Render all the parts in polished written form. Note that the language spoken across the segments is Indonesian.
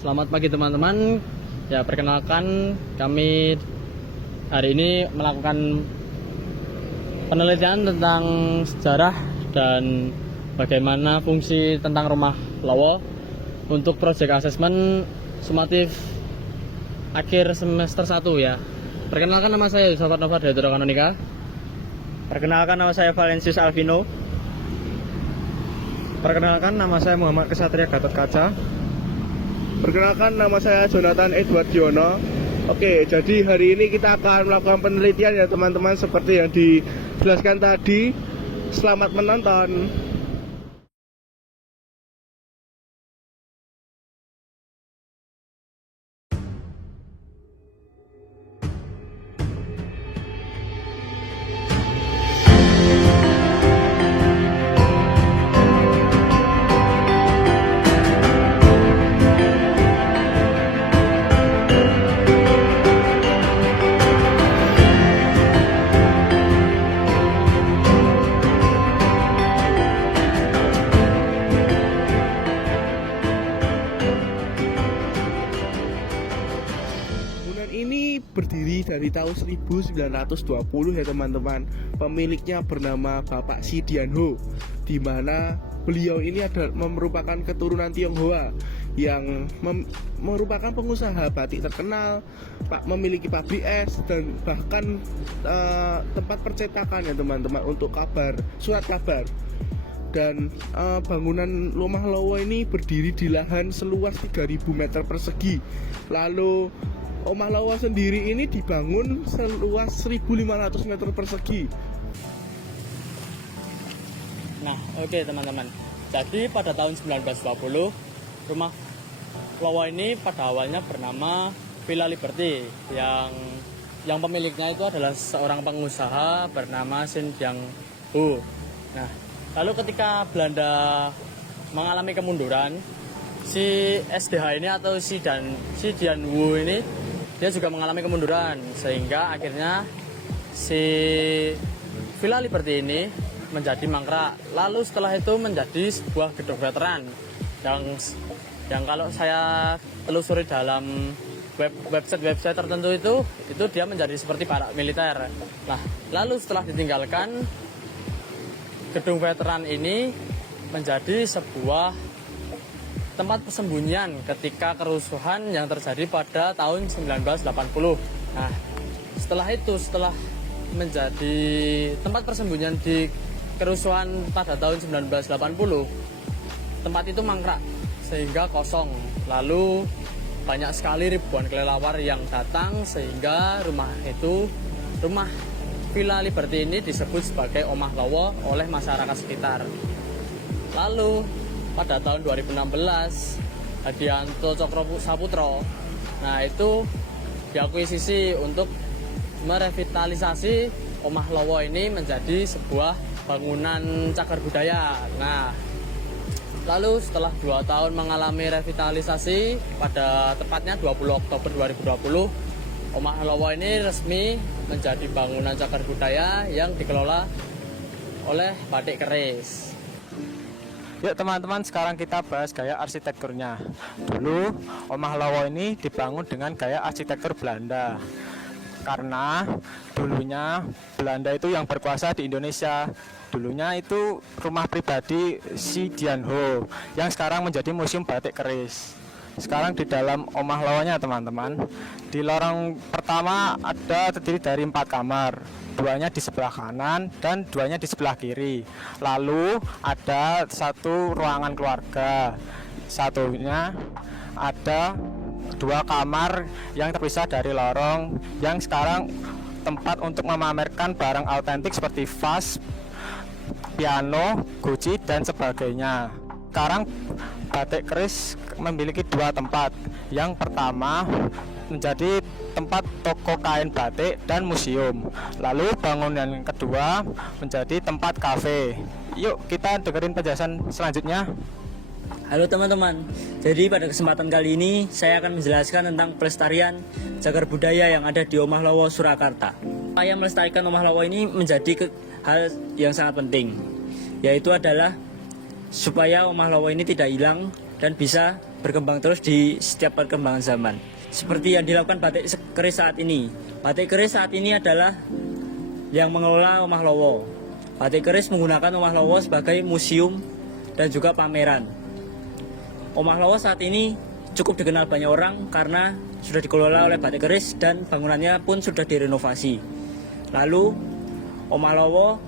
Selamat pagi teman-teman. Ya, perkenalkan kami hari ini melakukan penelitian tentang sejarah dan bagaimana fungsi tentang rumah Lawa untuk proyek asesmen sumatif akhir semester 1 ya. Perkenalkan, nama saya Yusuf Nova dari Kanonika. Perkenalkan, nama saya Valensius Alvino. Perkenalkan, nama saya Muhammad Kesatria Gatot Kaca. Perkenalkan, nama saya Jonathan Edward Diono. Oke, jadi hari ini kita akan melakukan penelitian ya teman-teman, seperti yang dijelaskan tadi. Selamat menonton. Ini berdiri dari tahun 1920 ya teman-teman. Pemiliknya bernama Bapak Sidian Ho, di mana beliau ini merupakan keturunan Tionghoa yang merupakan pengusaha batik terkenal, memiliki pabrik es dan bahkan tempat percetakan ya teman-teman untuk surat kabar. Dan bangunan rumah Lawa ini berdiri di lahan seluas 3.000 meter persegi. Lalu Omah Lawa sendiri ini dibangun seluas 1.500 meter persegi. Nah, oke teman-teman. Jadi pada tahun 1920, rumah Lawa ini pada awalnya bernama Villa Liberty, yang pemiliknya itu adalah seorang pengusaha bernama Sin Jiang Ho. Nah, lalu ketika Belanda mengalami kemunduran, si SDH ini atau si Dian Wu ini dia juga mengalami kemunduran, sehingga akhirnya si Villa Liberty ini menjadi mangkrak. Lalu setelah itu menjadi sebuah gedung veteran yang kalau saya telusuri dalam website tertentu itu dia menjadi seperti barak militer. Nah, lalu setelah ditinggalkan, gedung veteran ini menjadi sebuah tempat persembunyian ketika kerusuhan yang terjadi pada tahun 1980. Nah, setelah menjadi tempat persembunyian di kerusuhan pada tahun 1980, tempat itu mangkrak sehingga kosong. Lalu banyak sekali ribuan kelelawar yang datang, sehingga rumah Villa Liberty ini disebut sebagai Omah Lawa oleh masyarakat sekitar. Lalu pada tahun 2016, Hadianto Cokro Saputro, nah itu diakuisisi untuk merevitalisasi Omah Lawa ini menjadi sebuah bangunan cagar budaya. Nah, lalu setelah 2 tahun mengalami revitalisasi, pada tepatnya 20 Oktober 2020, Omah Lawa ini resmi menjadi bangunan cagar budaya yang dikelola oleh Batik Keris. Yuk teman-teman, sekarang kita bahas gaya arsitekturnya. Dulu Omah Lawa ini dibangun dengan gaya arsitektur Belanda, karena dulunya Belanda itu yang berkuasa di Indonesia. Dulunya itu rumah pribadi si Dian Ho, yang sekarang menjadi Museum Batik Keris. Sekarang di dalam Omah Lawanya teman-teman, di lorong pertama terdiri dari 4 kamar, 2-nya di sebelah kanan dan 2-nya di sebelah kiri. Lalu ada 1 ruangan keluarga, satunya ada 2 kamar yang terpisah dari lorong, yang sekarang tempat untuk memamerkan barang autentik seperti vas, piano, guci dan sebagainya. Sekarang Batik Keris memiliki 2 tempat. Yang pertama menjadi tempat toko kain batik dan museum. Lalu bangunan yang kedua menjadi tempat kafe. Yuk kita dengerin penjelasan selanjutnya. Halo teman-teman, jadi pada kesempatan kali ini saya akan menjelaskan tentang pelestarian cagar budaya yang ada di Omah Lawa, Surakarta. Upaya melestarikan Omah Lawa ini menjadi hal yang sangat penting, yaitu adalah supaya Omah Lawa ini tidak hilang dan bisa berkembang terus di setiap perkembangan zaman. Seperti yang dilakukan batik keris saat ini. Batik keris saat ini adalah yang mengelola Omah Lowo. Batik keris menggunakan Omah Lowo sebagai museum dan juga pameran. Omah Lowo saat ini cukup dikenal banyak orang karena sudah dikelola oleh batik keris dan bangunannya pun sudah direnovasi. Lalu Omah Lowo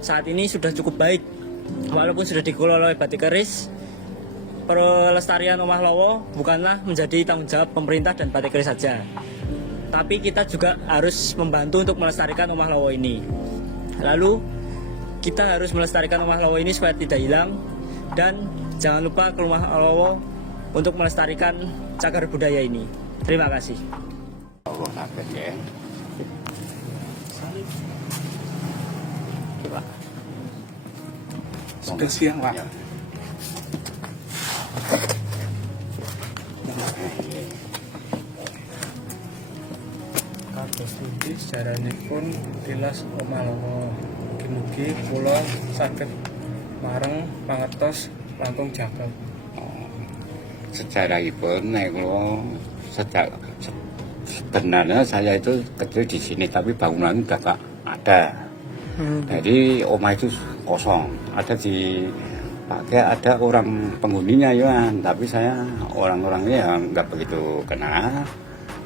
saat ini sudah cukup baik. Walaupun sudah dikelola oleh batik keris, pelestarian Omah Lowo bukanlah menjadi tanggung jawab pemerintah dan batik keris saja. Tapi kita juga harus membantu untuk melestarikan Omah Lowo ini. Lalu kita harus melestarikan Omah Lowo ini supaya tidak hilang. Dan jangan lupa ke Omah Lowo untuk melestarikan cagar budaya ini. Terima kasih. Sudah siang, Pak. Kados pundi sejaranipun tilas Omah Lowo. Mugi-mugi kula saged mareng pangertos langkung jagal. Sejarahipun nek kula sebenarnya saya itu kecil di sini tapi bangunan udah gak ada. Jadi omah itu kosong. Ada orang penghuninya ya, tapi saya orang-orangnya ya nggak begitu kenal.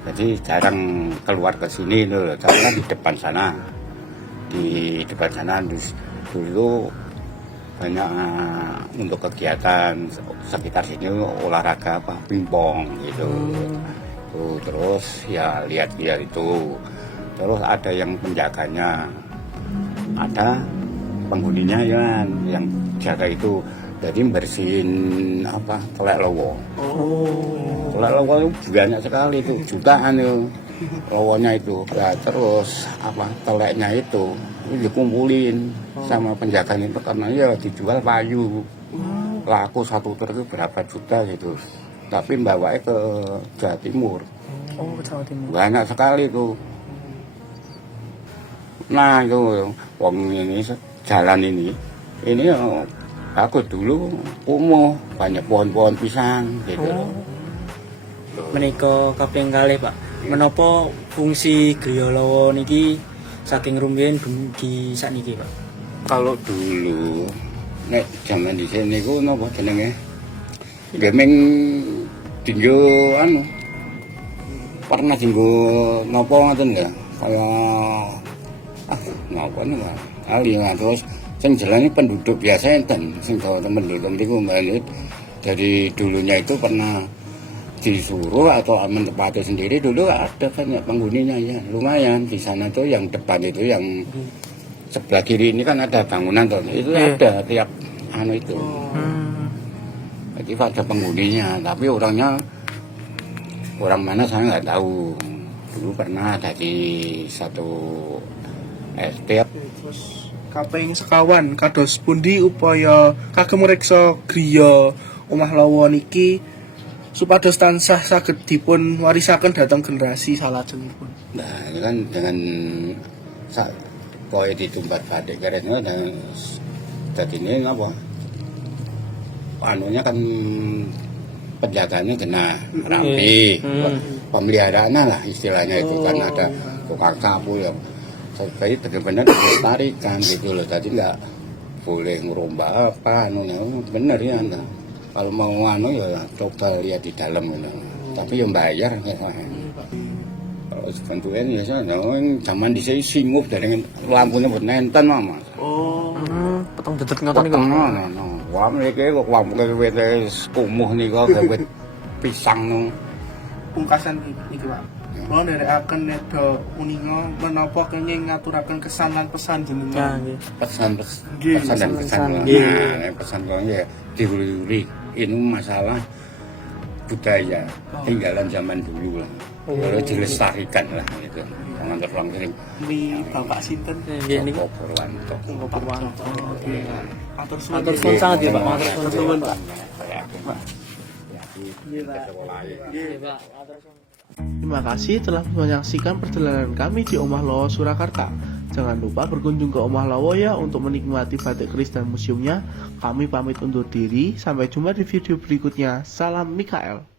Jadi jarang keluar ke sini loh. Saya di depan sana. Di depan sana dulu banyak untuk kegiatan sekitar sini olahraga apa pingpong gitu. Terus ya lihat-lihat itu. Terus ada yang penjaganya, ada penghuninya ya yang jaga itu. Jadi bersihin apa telek lowo. Telek lowo itu banyak sekali itu, jutaan itu lowonya itu. Ya, terus apa teleknya itu dikumpulin sama penjaganya itu karena ya dijual payu. Laku satu ter itu berapa juta gitu. Tapi bawanya ke Jawa Timur. Oh, Jawa Timur. Banyak sekali itu. Nah itu wong ini jalan ini aku dulu kumuh banyak pohon-pohon pisang gitu. Menika kaping kalih, Pak. Menapa fungsi Griya Lowo niki saking rumiyin dumugi sakniki, Pak? Kalau dulu nek zaman di sini ku napa jenenge? Gemeng tinggo pernah tinggo napa ngoten ya? Kaya napa nih Pak? Terus sing jelane penduduk biasa enten sing penduduk niku dari dulunya itu pernah disuruh atau menempati sendiri dulu ada banyak penghuninya ya lumayan di sana tuh yang depan itu yang sebelah kiri ini kan ada bangunan tuh itu ada tiap itu jadi ada penghuninya tapi orangnya orang mana saya nggak tahu dulu pernah ada di satu setiap Kaping sekawan kados pundi upaya kagem ngreksa griya Omah Lowo niki supados tansah saged dipun warisaken dhateng generasi salajengipun. Nah ini kan dengan koi ditumpat batik kerennya dan jadi ini apa anunya kan penjaganya kena rapi pemeliharaannya lah istilahnya itu kan ada tukang sapu yang jadi benar-benar dilestarikan gitu loh. Tadi nggak boleh ngerombak apa anunya bener ya. Kalau mau anu ya coba lihat di dalam gitu. Tapi yang bayar ya. Kalau sebentunya ya zaman di sini singup dari lampunya bernenten Mas. Potong dedet ngoten niku. Wah mereka kok lampu wit kumuh niku wit pisang no. Pungkasan niki Pak. Mau nderekaken nedha uninga menapa kenging ngaturaken kesan lan pesan jenengan. Pesan dan kesan. Nah, pesan kok ya diuri ini masalah budaya tinggalan zaman dulu lah. Kalau dilestarikan lah gitu. Jangan terulang sering. Ini Bapak sinten? Nggih niku Purwanto. Bapak Purwanto. Oke. Matur matur suwun sangat ya, Pak. Matur suwun, Pak. Nggih, Pak. Nggih, Pak. Matur suwun. Terima kasih telah menyaksikan perjalanan kami di Omah Lawo Surakarta. Jangan lupa berkunjung ke Omah Lawo ya untuk menikmati batik keris dan museumnya. Kami pamit undur diri, sampai jumpa di video berikutnya. Salam Mikael.